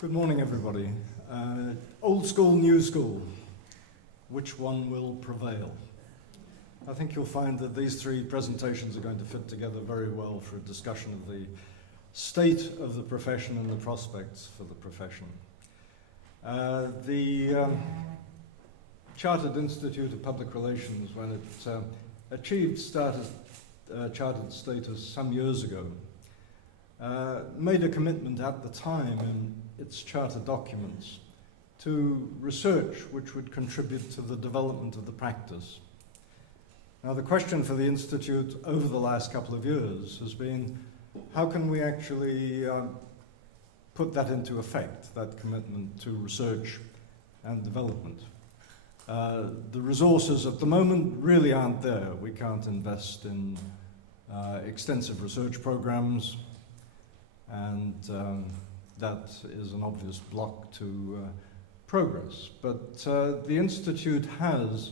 Good morning, everybody. Old school, new school. Which one will prevail? I think you'll find that these three presentations are going to fit together very well for a discussion of the state of the profession and the prospects for the profession. The Chartered Institute of Public Relations, when it achieved chartered status some years ago, made a commitment at the time in its charter documents to research which would contribute to the development of the practice. Now, the question for the Institute over the last couple of years has been, how can we actually put that into effect, that commitment to research and development? The resources at the moment really aren't there. We can't invest in extensive research programs, and that is an obvious block to progress. But the Institute has,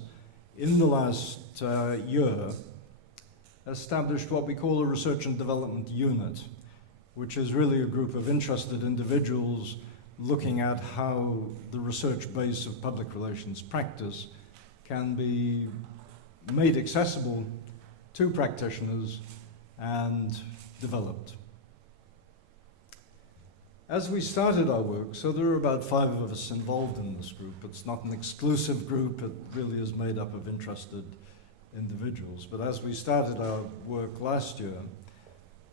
in the last year, established what we call a research and development unit, which is really a group of interested individuals looking at how the research base of public relations practice can be made accessible to practitioners and developed. As we started our work, so there are about 5 of us involved in this group. It's not an exclusive group, it really is made up of interested individuals. But as we started our work last year,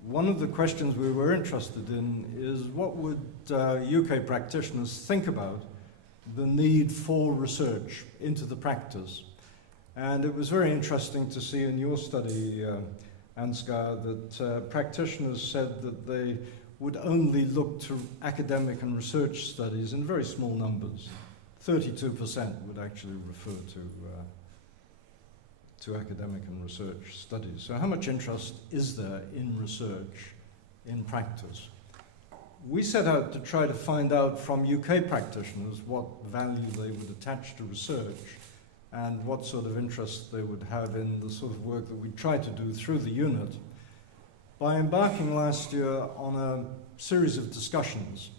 one of the questions we were interested in is what would UK practitioners think about the need for research into the practice. And it was very interesting to see in your study, Ansgar, that practitioners said that they would only look to academic and research studies in very small numbers. 32% would actually refer to academic and research studies. So how much interest is there in research in practice? We set out to try to find out from UK practitioners what value they would attach to research and what sort of interest they would have in the sort of work that we try to do through the unit, by embarking last year on a series of discussions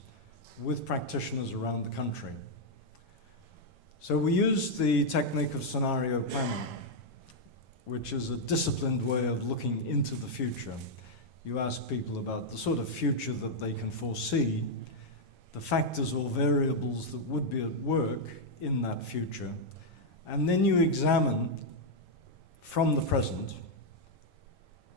with practitioners around the country. So we used the technique of scenario planning, which is a disciplined way of looking into the future. You ask people about the sort of future that they can foresee, the factors or variables that would be at work in that future, and then you examine from the present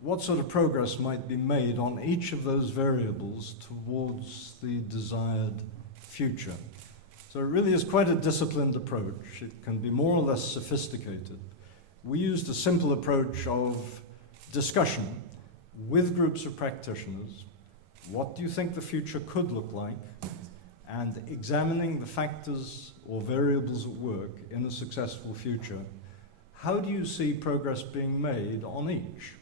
what sort of progress might be made on each of those variables towards the desired future. So it really is quite a disciplined approach. It can be more or less sophisticated. We used a simple approach of discussion with groups of practitioners. What do you think the future could look like? And examining the factors or variables at work in a successful future. How do you see progress being made on each?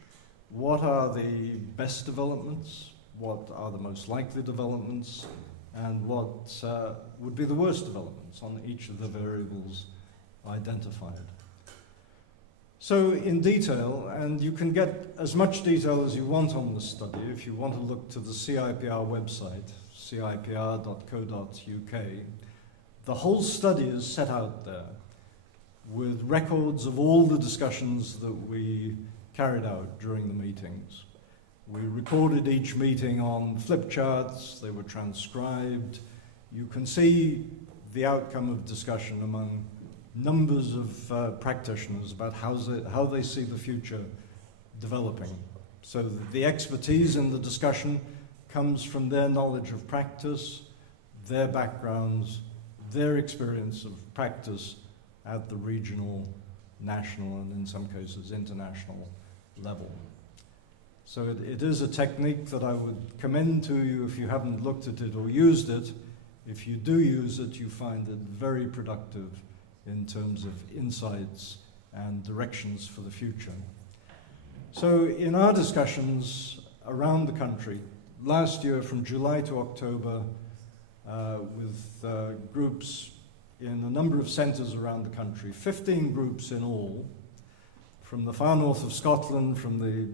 What are the best developments? What are the most likely developments? And what would be the worst developments on each of the variables identified? So in detail, and you can get as much detail as you want on this study if you want to look to the CIPR website, cipr.co.uk. The whole study is set out there with records of all the discussions that we carried out during the meetings. We recorded each meeting on flip charts, they were transcribed. You can see the outcome of discussion among numbers of practitioners about how they see the future developing. So the expertise in the discussion comes from their knowledge of practice, their backgrounds, their experience of practice at the regional, national, and in some cases international level. So it is a technique that I would commend to you if you haven't looked at it or used it. If you do use it, you find it very productive in terms of insights and directions for the future. So in our discussions around the country, last year from July to October, with groups in a number of centres around the country, 15 groups in all, from the far north of Scotland, from the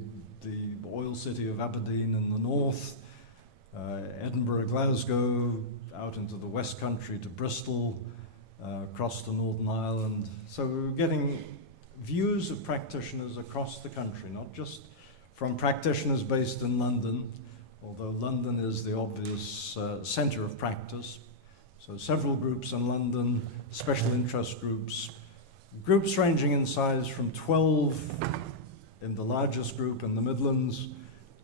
oil city of Aberdeen in the north, Edinburgh, Glasgow, out into the West Country to Bristol, across to Northern Ireland. So we were getting views of practitioners across the country, not just from practitioners based in London, although London is the obvious centre of practice. So several groups in London, special interest groups, groups ranging in size from 12 in the largest group in the Midlands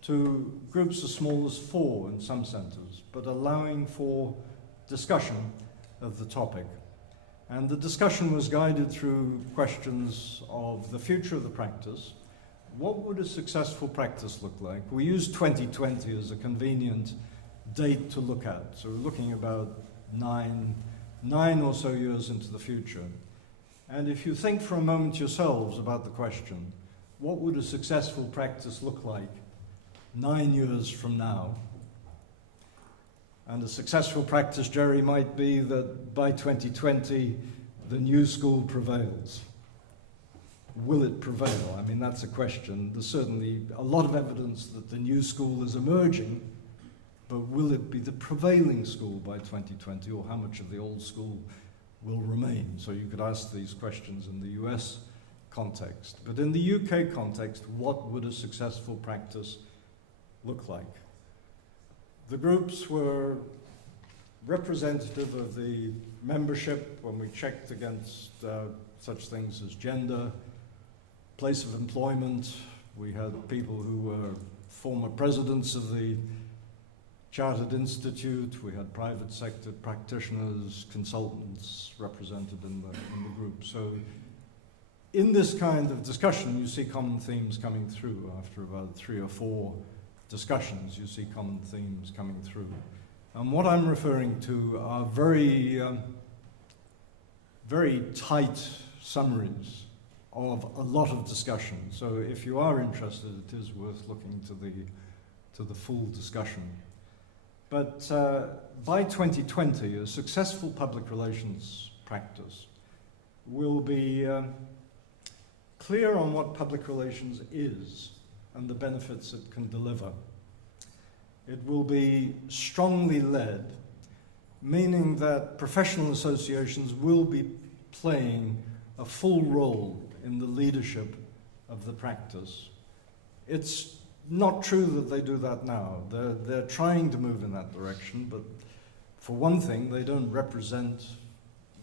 to groups as small as 4 in some centres, but allowing for discussion of the topic. And the discussion was guided through questions of the future of the practice. What would a successful practice look like? We use 2020 as a convenient date to look at. So we're looking about nine or so years into the future. And if you think for a moment yourselves about the question, what would a successful practice look like 9 years from now? And a successful practice, Jerry, might be that by 2020, the new school prevails. Will it prevail? I mean, that's a question. There's certainly a lot of evidence that the new school is emerging, but will it be the prevailing school by 2020, or how much of the old school will remain? So you could ask these questions in the US context. But in the UK context, what would a successful practice look like? The groups were representative of the membership when we checked against such things as gender, place of employment. We had people who were former presidents of the Chartered Institute. We had private sector practitioners, consultants represented in the group. So in this kind of discussion, you see common themes coming through. After about 3 or 4 discussions, you see common themes coming through. And what I'm referring to are very tight summaries of a lot of discussion. So if you are interested, it is worth looking to the full discussion. But by 2020, a successful public relations practice will be clear on what public relations is and the benefits it can deliver. It will be strongly led, meaning that professional associations will be playing a full role in the leadership of the practice. It's not true that they do that now. They're trying to move in that direction, but for one thing, they don't represent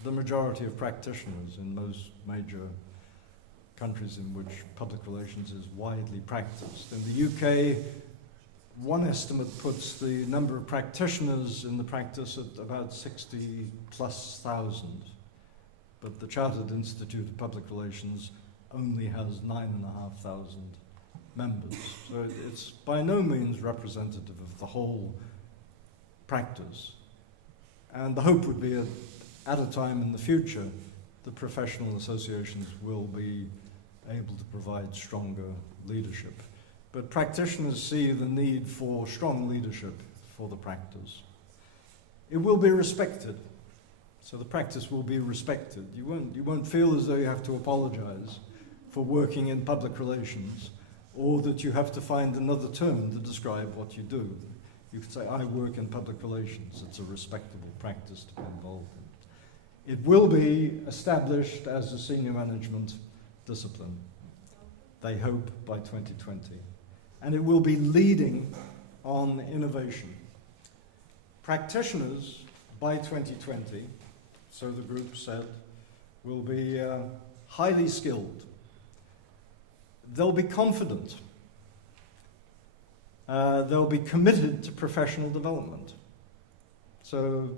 the majority of practitioners in most major countries in which public relations is widely practiced. In the UK, one estimate puts the number of practitioners in the practice at about 60,000+, but the Chartered Institute of Public Relations only has 9,500 members. So it's by no means representative of the whole practice. And the hope would be at a time in the future, the professional associations will be able to provide stronger leadership. But practitioners see the need for strong leadership for the practice. It will be respected. So the practice will be respected. You won't feel as though you have to apologize for working in public relations, or that you have to find another term to describe what you do. You could say, I work in public relations. It's a respectable practice to be involved in. It will be established as a senior management discipline, they hope, by 2020. And it will be leading on innovation. Practitioners, by 2020, so the group said, will be highly skilled. They'll be confident. They'll be committed to professional development. So,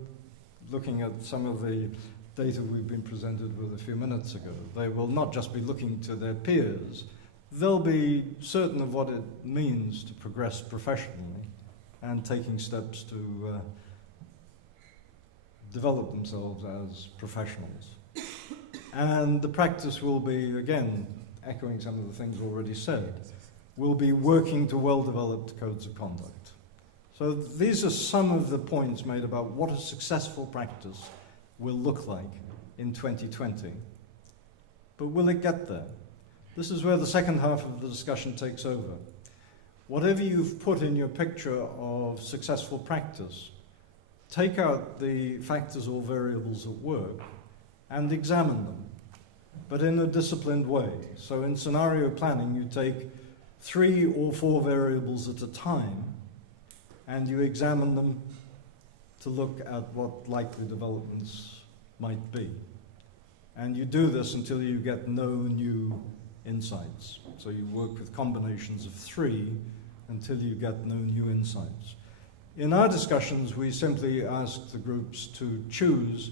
looking at some of the data we've been presented with a few minutes ago, they will not just be looking to their peers, they'll be certain of what it means to progress professionally and taking steps to develop themselves as professionals. And the practice will be, again, echoing some of the things already said, will be working to well-developed codes of conduct. So these are some of the points made about what a successful practice will look like in 2020. But will it get there? This is where the second half of the discussion takes over. Whatever you've put in your picture of successful practice, take out the factors or variables at work and examine them, but in a disciplined way. So in scenario planning, you take 3 or 4 variables at a time and you examine them to look at what likely developments might be. And you do this until you get no new insights. So you work with combinations of 3 until you get no new insights. In our discussions, we simply asked the groups to choose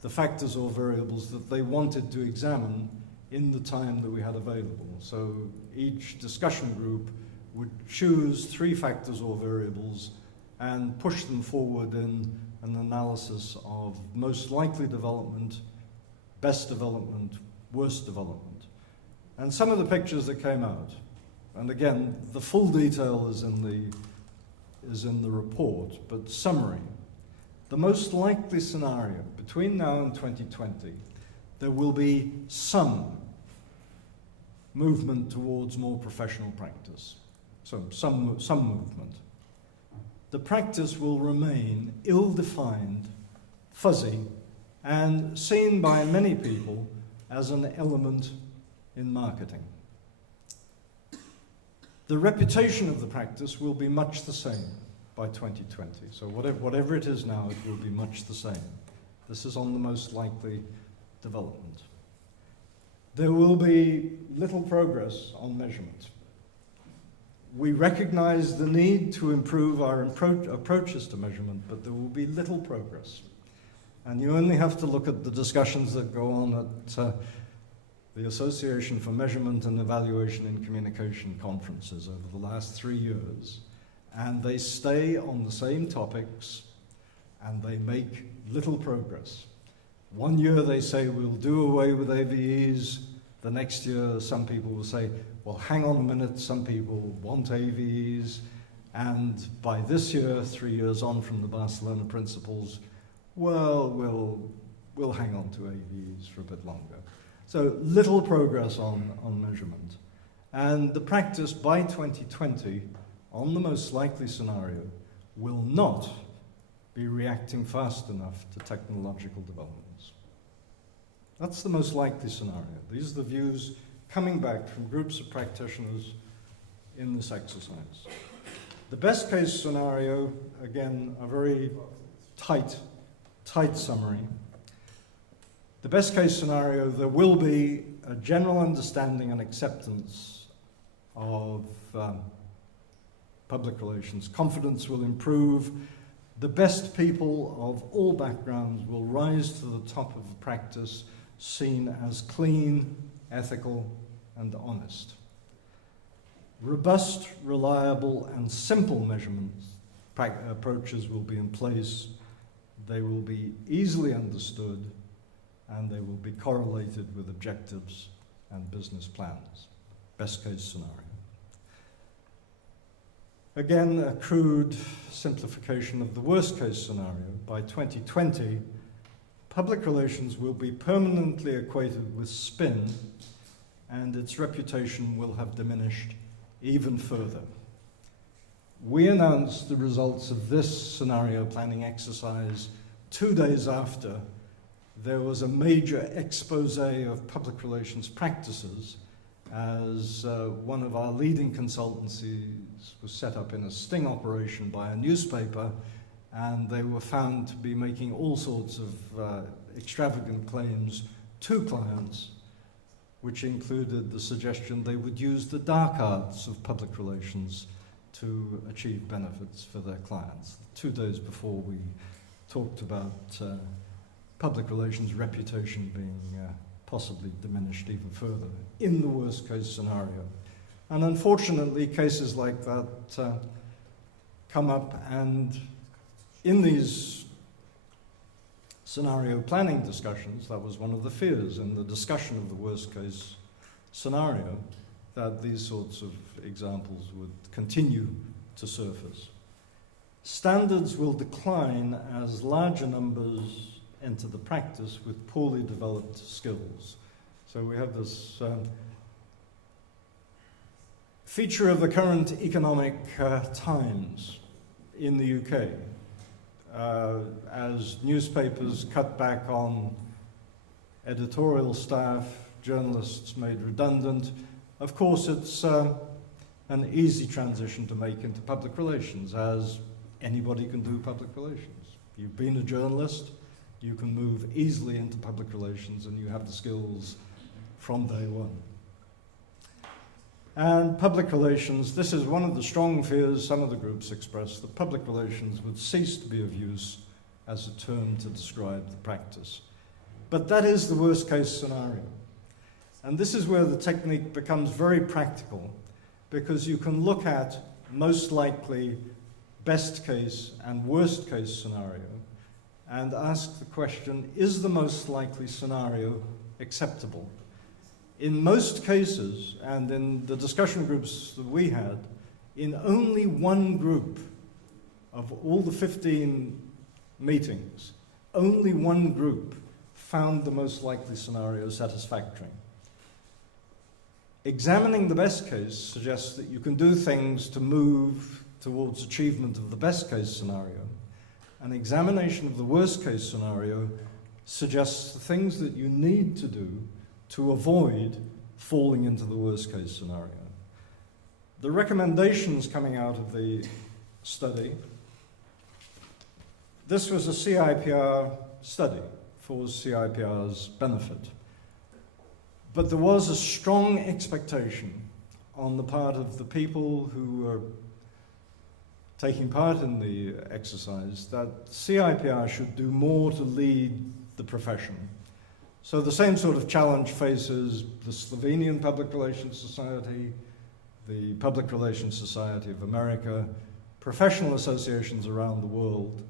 the factors or variables that they wanted to examine in the time that we had available. So each discussion group would choose 3 factors or variables and push them forward in an analysis of most likely development, best development, worst development. And some of the pictures that came out, and again, the full detail is in the report, but summary. The most likely scenario between now and 2020, there will be some movement towards more professional practice. So some movement. The practice will remain ill-defined, fuzzy, and seen by many people as an element in marketing. The reputation of the practice will be much the same by 2020. So whatever it is now, it will be much the same. This is on the most likely development. There will be little progress on measurement. We recognize the need to improve our approaches to measurement, but there will be little progress. And you only have to look at the discussions that go on at the Association for Measurement and Evaluation in Communication conferences over the last 3 years, and they stay on the same topics, and they make little progress. One year they say we'll do away with AVEs. The next year some people will say, well, hang on a minute, some people want AVEs. And by this year, 3 years on from the Barcelona principles, well, we'll hang on to AVEs for a bit longer. So little progress on measurement. And the practice by 2020, on the most likely scenario, will not be reacting fast enough to technological developments. That's the most likely scenario. These are the views coming back from groups of practitioners in this exercise. The best case scenario, again, a very tight summary. The best case scenario, there will be a general understanding and acceptance of public relations. Confidence will improve. The best people of all backgrounds will rise to the top of the practice, seen as clean, ethical, and honest. Robust, reliable, and simple measurement approaches will be in place. They will be easily understood, and they will be correlated with objectives and business plans. Best case scenario. Again, a crude simplification of the worst case scenario. By 2020, public relations will be permanently equated with spin, and its reputation will have diminished even further. We announced the results of this scenario planning exercise 2 days after there was a major expose of public relations practices, as one of our leading consultancies was set up in a sting operation by a newspaper, and they were found to be making all sorts of extravagant claims to clients, which included the suggestion they would use the dark arts of public relations to achieve benefits for their clients. 2 days before we talked about public relations reputation being possibly diminished even further in the worst case scenario. And unfortunately, cases like that come up, and in these scenario planning discussions, that was one of the fears in the discussion of the worst case scenario, that these sorts of examples would continue to surface. Standards will decline as larger numbers enter the practice with poorly developed skills. So we have this feature of the current economic times in the UK. as newspapers cut back on editorial staff, journalists made redundant. Of course, it's an easy transition to make into public relations, as anybody can do public relations. You've been a journalist, you can move easily into public relations, and you have the skills from day one. And public relations, this is one of the strong fears some of the groups expressed, that public relations would cease to be of use as a term to describe the practice. But that is the worst case scenario. And this is where the technique becomes very practical, because you can look at most likely, best case, and worst case scenario, and ask the question, is the most likely scenario acceptable? In most cases, and in the discussion groups that we had, in only one group of all the 15 meetings, only one group found the most likely scenario satisfactory. Examining the best case suggests that you can do things to move towards achievement of the best case scenario. An examination of the worst case scenario suggests the things that you need to do to avoid falling into the worst case scenario. The recommendations coming out of the study, this was a CIPR study for CIPR's benefit. But there was a strong expectation on the part of the people who were taking part in the exercise that CIPR should do more to lead the profession. So the same sort of challenge faces the Slovenian Public Relations Society, the Public Relations Society of America, professional associations around the world.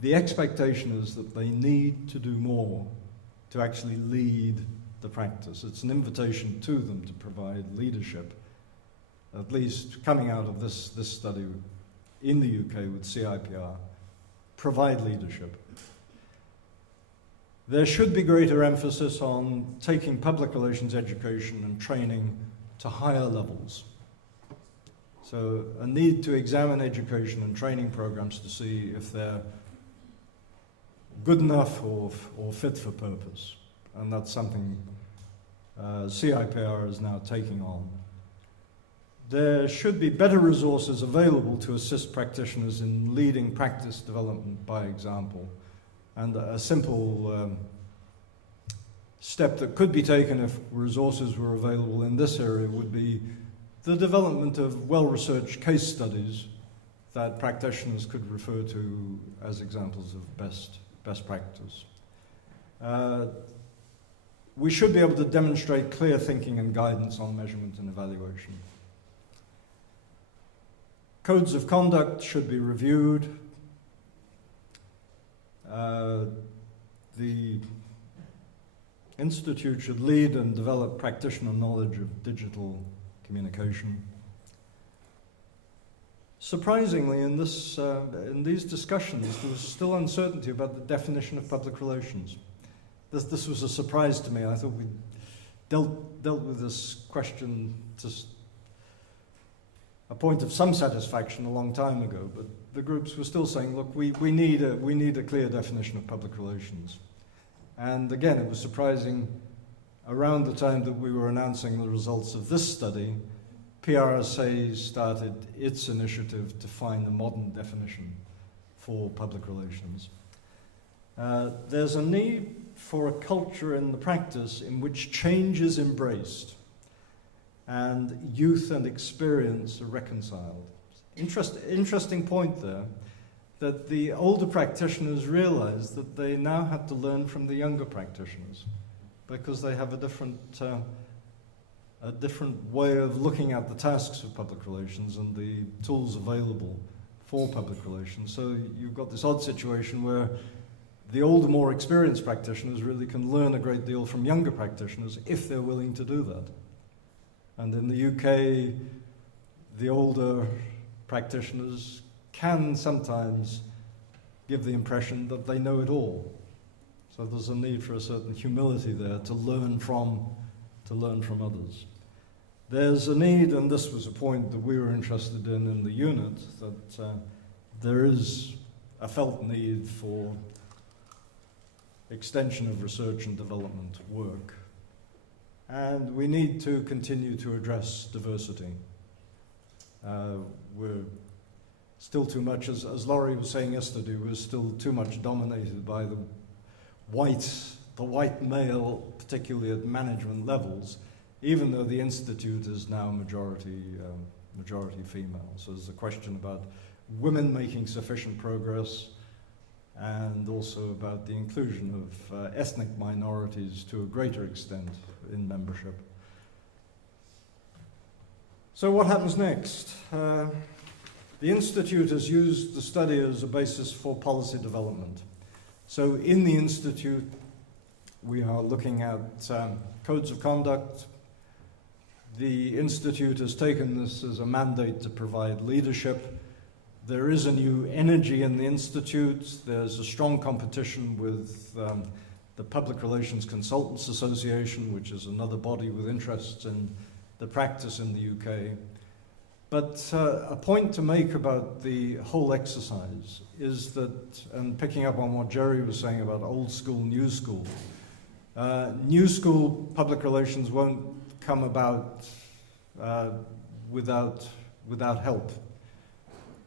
The expectation is that they need to do more to actually lead the practice. It's an invitation to them to provide leadership, at least coming out of this study in the UK with CIPR, provide leadership. There should be greater emphasis on taking public relations education and training to higher levels. So a need to examine education and training programs to see if they're good enough or fit for purpose. And that's something CIPR is now taking on. There should be better resources available to assist practitioners in leading practice development by example. And a simple step that could be taken if resources were available in this area would be the development of well-researched case studies that practitioners could refer to as examples of best practice. We should be able to demonstrate clear thinking and guidance on measurement and evaluation. Codes of conduct should be reviewed. The Institute should lead and develop practitioner knowledge of digital communication. Surprisingly, in these discussions, there was still uncertainty about the definition of public relations. This was a surprise to me. I thought we dealt with this question to a point of some satisfaction a long time ago, but the groups were still saying, look, we need a clear definition of public relations. And again, it was surprising, around the time that we were announcing the results of this study, PRSA started its initiative to find a modern definition for public relations. There's a need for a culture in the practice in which change is embraced and youth and experience are reconciled. Interesting point there, that the older practitioners realized that they now had to learn from the younger practitioners because they have a different way of looking at the tasks of public relations and the tools available for public relations. So you've got this odd situation where the older, more experienced practitioners really can learn a great deal from younger practitioners if they're willing to do that. And in the UK, the older practitioners can sometimes give the impression that they know it all. So there's a need for a certain humility there to learn from others. There's a need, and this was a point that we were interested in the unit, that there is a felt need for extension of research and development work. And we need to continue to address diversity. We're still too much, as Laurie was saying yesterday, we're still too much dominated by the white male, particularly at management levels, even though the Institute is now majority female. So there's a question about women making sufficient progress, and also about the inclusion of ethnic minorities to a greater extent in membership. So what happens next? The Institute has used the study as a basis for policy development. So in the Institute, we are looking at codes of conduct. The Institute has taken this as a mandate to provide leadership. There is a new energy in the Institute. There's a strong competition with the Public Relations Consultants Association, which is another body with interests in the practice in the UK. But a point to make about the whole exercise is that, and picking up on what Jerry was saying about old school, new school public relations won't come about without help.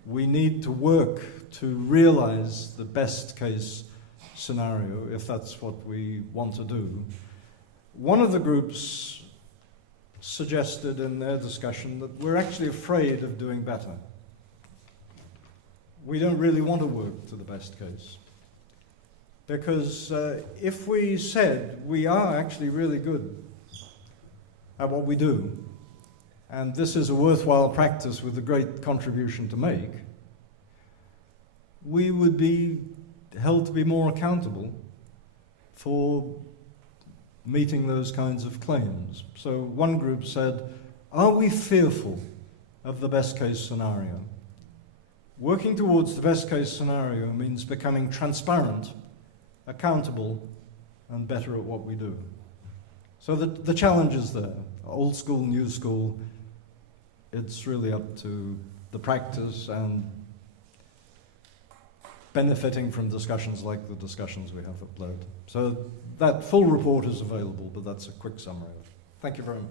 We need to work to realize the best case scenario, if that's what we want to do. One of the groups suggested in their discussion that we're actually afraid of doing better. We don't really want to work to the best case. Because if we said we are actually really good at what we do, and this is a worthwhile practice with a great contribution to make, we would be held to be more accountable for meeting those kinds of claims. So one group said, are we fearful of the best case scenario? Working towards the best case scenario means becoming transparent, accountable, and better at what we do. So the challenge is there. Old school, new school, it's really up to the practice and benefiting from discussions like the discussions we have at Bled. So that full report is available, but that's a quick summary of it. Thank you very much.